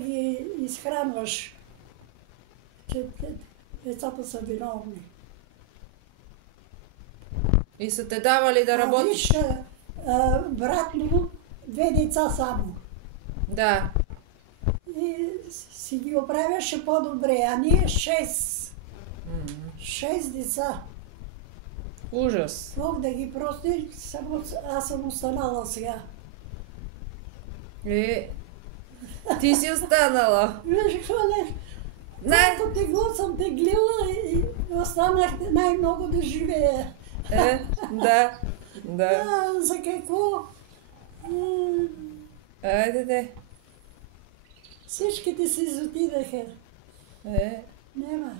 ги изхранваш, че децата са виновни. И са те давали да работиш? Виж, брат му, 2 деца само. Да. И си ги оправяше по-добре, а ние 6. 6 деца. Ужас. Бог да ги прости, аз съм останала сега. Ти си останала. Виж какво нещо? Колко тегло съм теглила и останах най-много да живея. Да. За какво? Айде де. Всичките си изотидаха. Нема.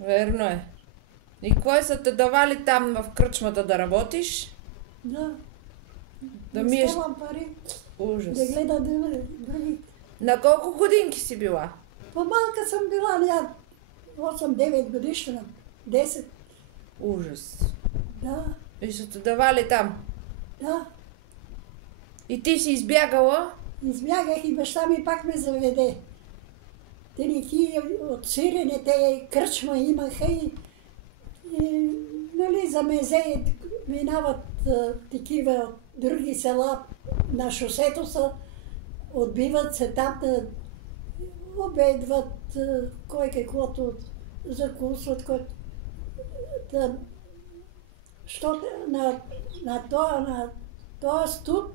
Верно е. И кой са те давали там в кръчмата да работиш? Да. Да миеш... Изкарвам пари. Ужас. Да гледа другите. На колко годинки си била? По-малка съм била, 8-9 годишна. 10. Ужас. Да. И са те давали там? Да. И ти си избягала? Избягах и баща ми пак ме заведе. Те неки от сирене, те кръчма имаха и нали, за мезе минават такива от други села на шосето са, отбиват се там да обедват, кой каквото закусват, защото на този студ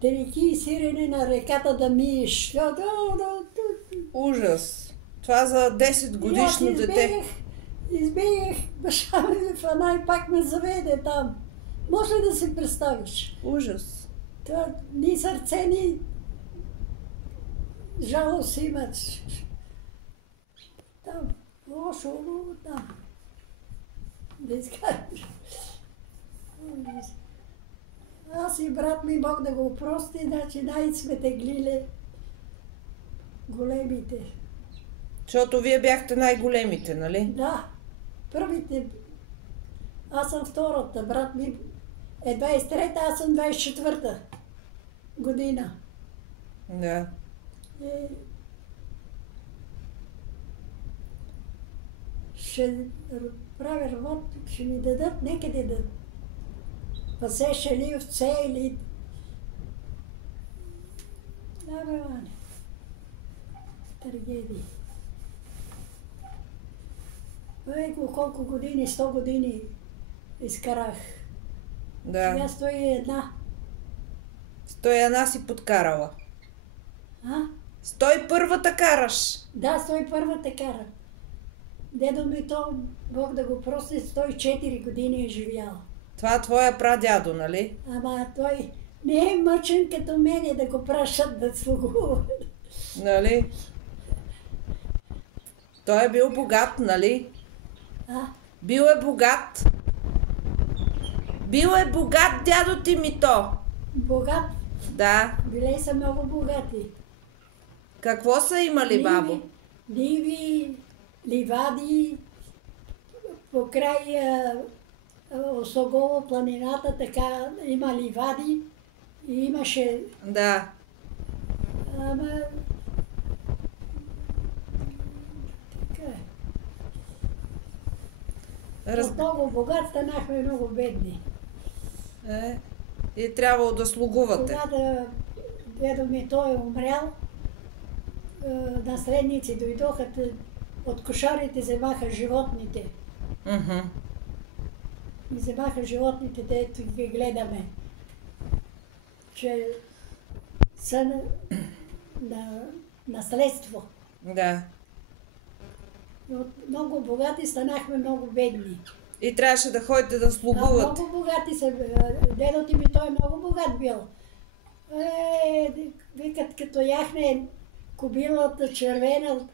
тереки и сирене на реката да миеш. Ужас. Това за 10 годишно дете. Избегах баща ми в една и пак ме заведе там. Може ли да си представиш? Ужас. Това ни сърце, ни жалост имат. Там, лошо, там. Да изкажеш. Аз и брат ми, Бог да го опрости, значи най-сме теглили големите. Защото вие бяхте най-големите, нали? Да. Първите. Аз съм втората. Брат ми е 23-та, аз съм 24-та година. Да. Ще правя работа, ще ми дадат некъде да пасеше ли овце или... Да, бе, Ваня. Трагедия. Колко години, 100 години изкарах. Да. Сега 101. 101 си подкарала. 101-та караш. Да, 101-та кара. Дедо ми то, Бог да го прости, 104 години е живял. Това твоя прадядо, нали? Ама той не е мъчен като мене да го пращат да слугува. Нали? Той е бил богат, нали? Бил е богат. Бил е богат, дядо ти ми то. Богат? Да. Били са много богати. Какво са имали, бабо? Ниви, ливади, покрай Осогово планината, така има ливади и имаше... Да. Ама... Така е. От много богат станахме много бедни. И трябвало да слугувате. Когато дедо ми той е умрял, наследници дойдоха, от кошарите вземаха животните. И вземаха животните, дето ги гледаме, че са на наследство. Да. От много богати станахме много бедни. И трябваше да ходите да слугувате. Много богати са. Дедо ти ми той е много богат бил. Викат, като яхне кобилата червена,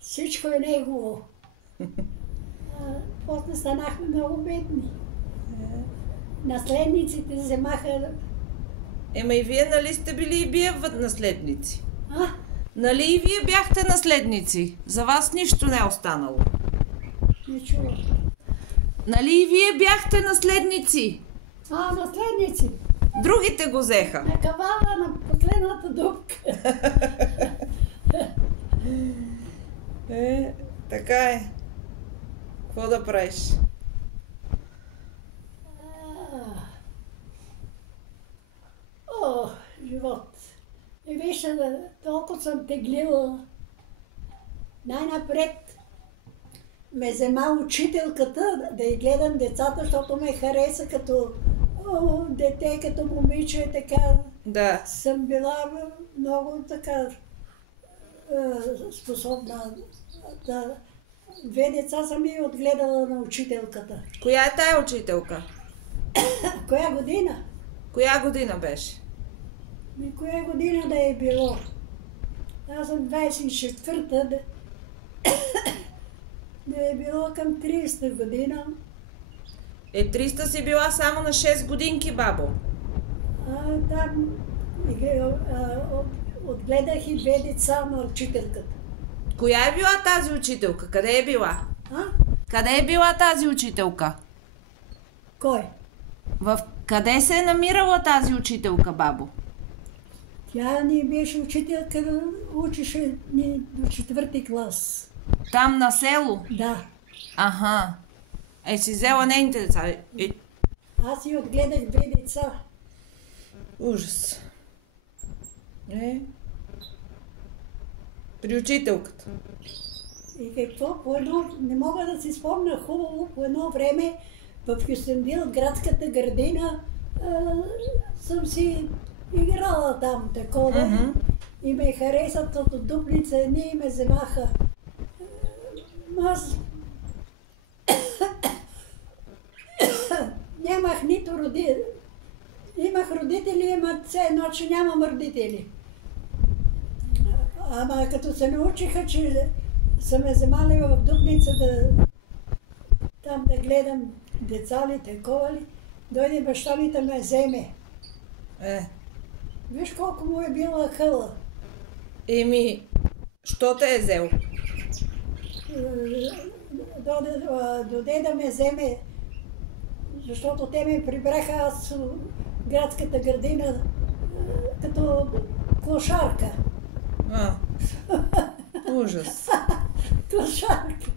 всичко е негово. После станахме много бедни. Наследниците вземаха... Ема и вие нали сте били и вие наследници? Нали и вие бяхте наследници? За вас нищо не е останало. Не чувам. Нали и вие бяхте наследници? Наследници? Другите го взеха. На кавала на последната дупка. Така е. Какво да правиш? О, живот. И вижте, толкова съм теглила. Най-напред ме взема учителката да й гледам децата, защото ме хареса като дете, като момиче, така. Да. Съм била много така способна. Две деца съм и отгледала на учителката. Коя е тая учителка? Коя година? Коя година беше? Коя година да е било? Аз съм 24-та, да е било към 30-та година. 300 си била само на 6 годинки, бабо. Там отгледах и две деца на учителката. Коя е била тази учителка? Къде е била? Къде е била тази учителка? Кой? Къде се е намирала тази учителка, бабо? Тя ни беше учителка, учеше ни до 4-ти клас. Там на село? Да. Аха. Си взела нейните деца? Аз си отгледах две деца. Ужас. При учителката. И какво? Не мога да си спомня хубаво, по едно време в Кюстендил, градската градина, съм си играла там такова. И ме харесат от Дупница едни и ме вземаха. Аз нямах нито родители. Имах родители, ама все едно, че нямам родители. Ама като се научиха, че са ме вземали в Дупница там да гледам деца ли, такова ли, дойде баща ми да ме вземе. Виж колко му е била хъла. Що те е взел? Доде да ме вземе, защото те ме прибраха аз в градската градина като клошарка. Ужас. Клошарка.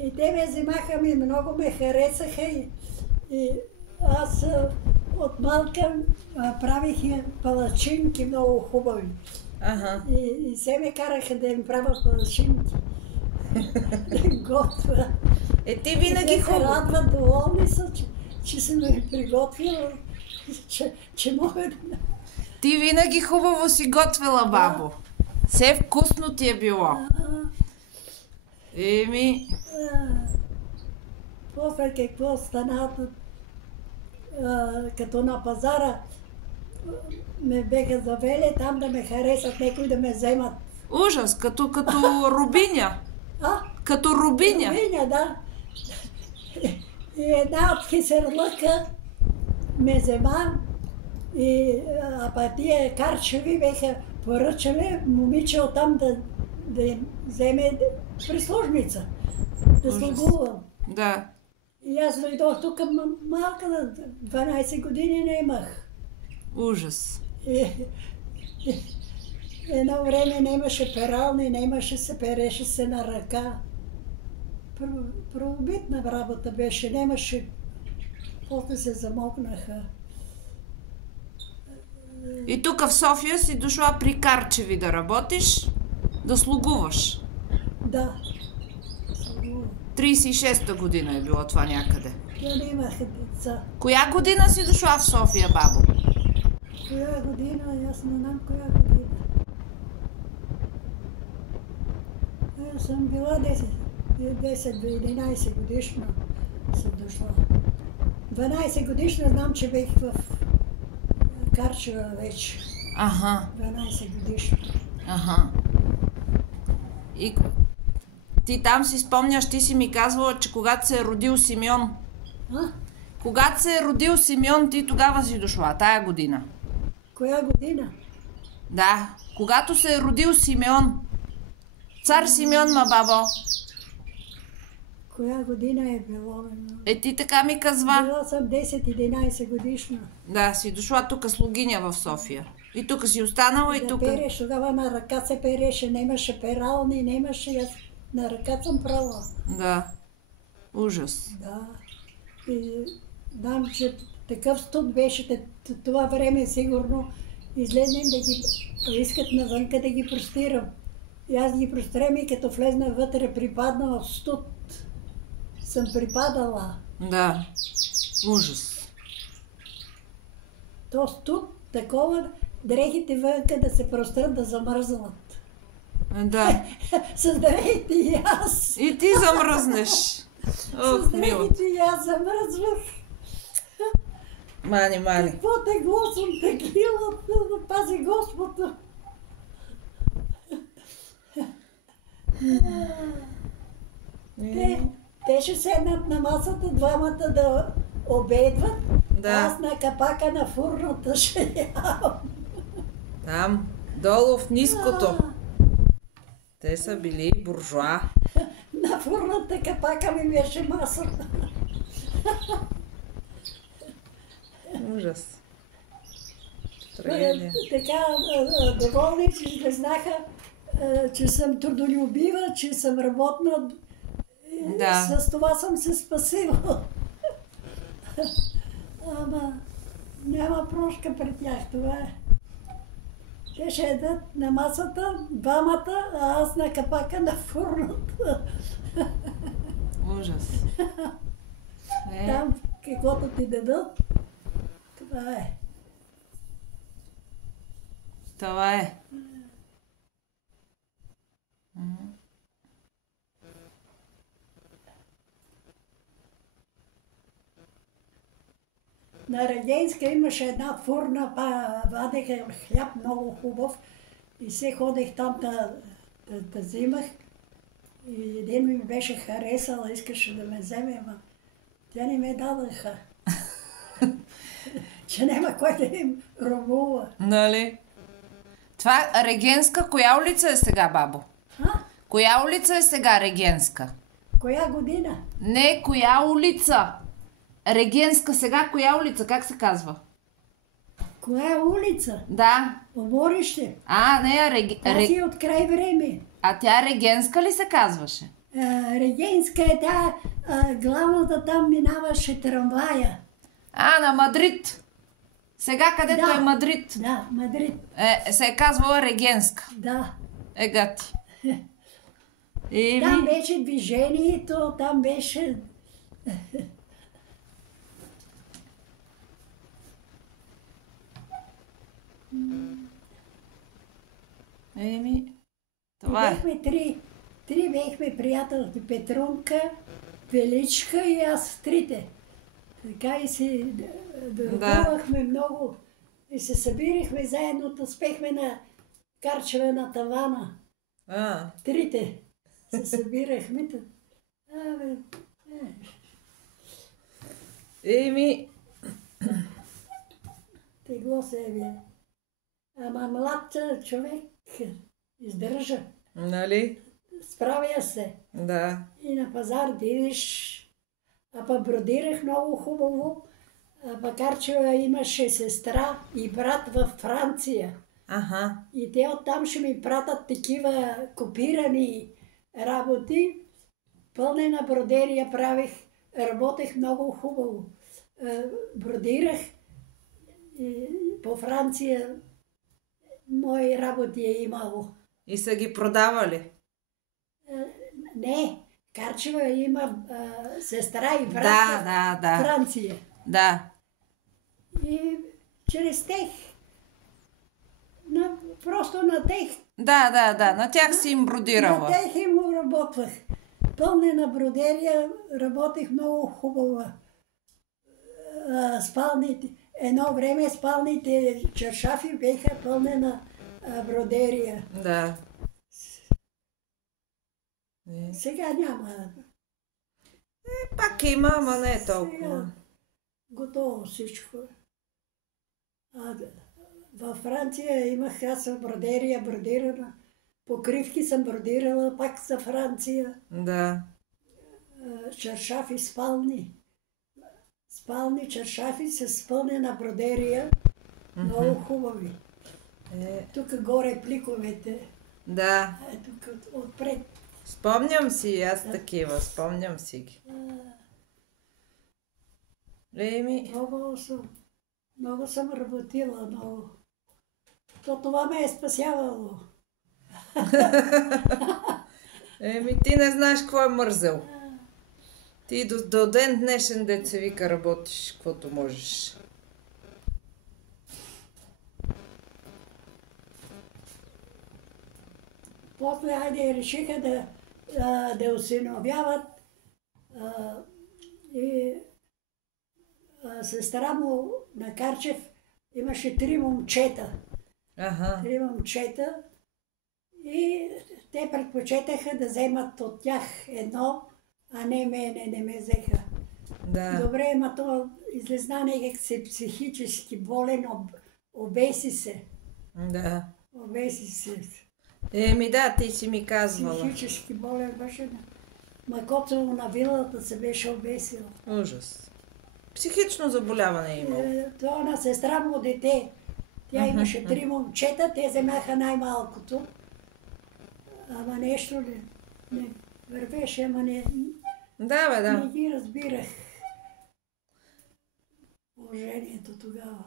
И те ме вземаха, много ме харесаха и аз от малка правих палачинки много хубави. И се ме караха да им правя палачинки. Да им готвя. Ти винаги хубаво. Те се радват, доволни са, че съм ме приготвила, че мога да... Ти винаги хубаво си готвила, бабо. Все вкусно ти е било. После какво стана, като на пазара ме беха завели там да ме харесат, някой да ме вземат. Ужас, като рубиня. Като рубиня. Рубиня, да. И една от Хисерлъка ме взема, тия карчеви беха поръчали момиче оттам да им вземе прислужница, да слугувам. Да. И аз дойдох тук малка, 12 години не имах. Ужас. Едно време нямаше перални, нямаше се, переше се на ръка. Правобитна работа беше, нямаше, после се замокнаха. И тук в София си дошла при Карчеви да работиш, да слугуваш. Да. 36-та година е било това някъде. Я нямаха деца. Коя година си дошла в София, бабо? Коя година? Аз не знам коя година. Аз съм била 10-11 годишна съм дошла. 12 годишна знам, че бех в Карчева вече. 12 годишна. И ти там си спомняш, ти си ми казвала, че когато се е родил Симеон. Когато се е родил Симеон, ти тогава си дошла, тая година. Коя година? Да, когато се е родил Симеон. Цар Симеон, бабо. Коя година е било? Ти така ми казва. Била съм 10-11 годишна. Да, си дошла тук слугиня в София. И тук си останала и Да тук. переш, тогава на ръка се переше, нямаше перални, нямаше... На ръка съм права. Да. Ужас. Да. И знам, че такъв студ беше това време, сигурно излезнем да ги искат навънка да ги простирам. И аз ги прострям и като влезна вътре, припадна в студ. Съм припадала. Да. Ужас. То студ, такова, дрехите вънка да се прострат, да замръзнат. Да. С дрехите и аз. И ти замръзнеш. С Ох, мило. дрехите и аз замръзвах. Мани. Какво тегло съм теглила, да пази Господ. Те ще седнат на масата, двамата да обедват. Да. Аз на капака на фурната ще ям. Там, долу в ниското. Те са били буржуа. На фурната капака ми беше масата. Ужас. Трагедия. Така, доволни, че излезнаха, че съм трудолюбива, че съм работна. Да. С това съм се спасила. Ама няма прошка при тях, това е. Те ще едат на масата, двамата, а аз на капака на фурната. Ужас. Там, каквото ти дадат, това е. Това е. На Регенска имаше една фурна, вадеха хляб много хубав и се ходех там да взимах. И един ми беше харесал, искаше да ме вземе, ама тя не ме дадаха. Че няма кой да им робува. Нали? Това Регенска, коя улица е сега, бабо? Коя улица е сега Регенска? Коя година? Не, коя улица? Регенска сега, коя улица? Как се казва? Коя улица? Да. Оборище. Не, Тази от край време. А тя Регенска ли се казваше? Регенска е тя, главната там минаваше трамвая. На Мадрид. Сега където е Мадрид. Да, Мадрид. Се е казвала Регенска. Да. Гати. Там беше движението, там беше... Това е. Бехме три бехме приятелки, Петрунка, Величка и аз трите. Така и се дъргувахме много и се събирахме заедно, да успехме на Карчева на тавана. Трите се събирахме. Тегло се е. Ама млад човек издържа. Нали? Справя се. Да. И на пазар дидиш. Бродирах много хубаво. Карчева имаше сестра и брат във Франция. И те оттам ще ми пратят такива копирани работи. Пълнена бродерия правих. Работех много хубаво. Бродирах. И по Франция мои работи е имало. И са ги продавали? Не, Карчева има сестра и брат в Франция. Да. И чрез тех, просто на тех. Да, на тях си им бродирала. На тех им работвах. Пълнена бродерия, работех много хубаво. Спалните, едно време спалните чаршафи беха пълнена бродерия. Да. Сега няма. Пак има, ама не е толкова. Готово всичко. Във Франция имах аз бродерия, бродирана. Покривки съм бродирала пак за Франция. Да. чаршафи спални. Спални чаршафи с пълнена бродерия. Много хубави. Тук горе пликовете. Да. Тук отпред. Спомням си аз такива, спомням си ги. Много съм работила, много. Това ме е спасявало. Ти не знаеш какво е мързел. Ти до ден днешен дет се вика работиш, каквото можеш. После решиха да осиновяват и сестра му на Карчев имаше 3 момчета. Три момчета и те предпочетаха да вземат от тях едно, а не ме взеха. Да. Добре, ама то излезна някак си психически болен, обеси се. Да. Обеси се. Да, ти си ми казвала. Психически болен беше. Макото на вилата се беше обесил. Ужас. Психично заболяване е имало. Това на сестра му дете. Тя имаше 3 момчета, те вземаха най-малкото. Ама нещо не вървеше, ама не ги разбирах. Положението тогава.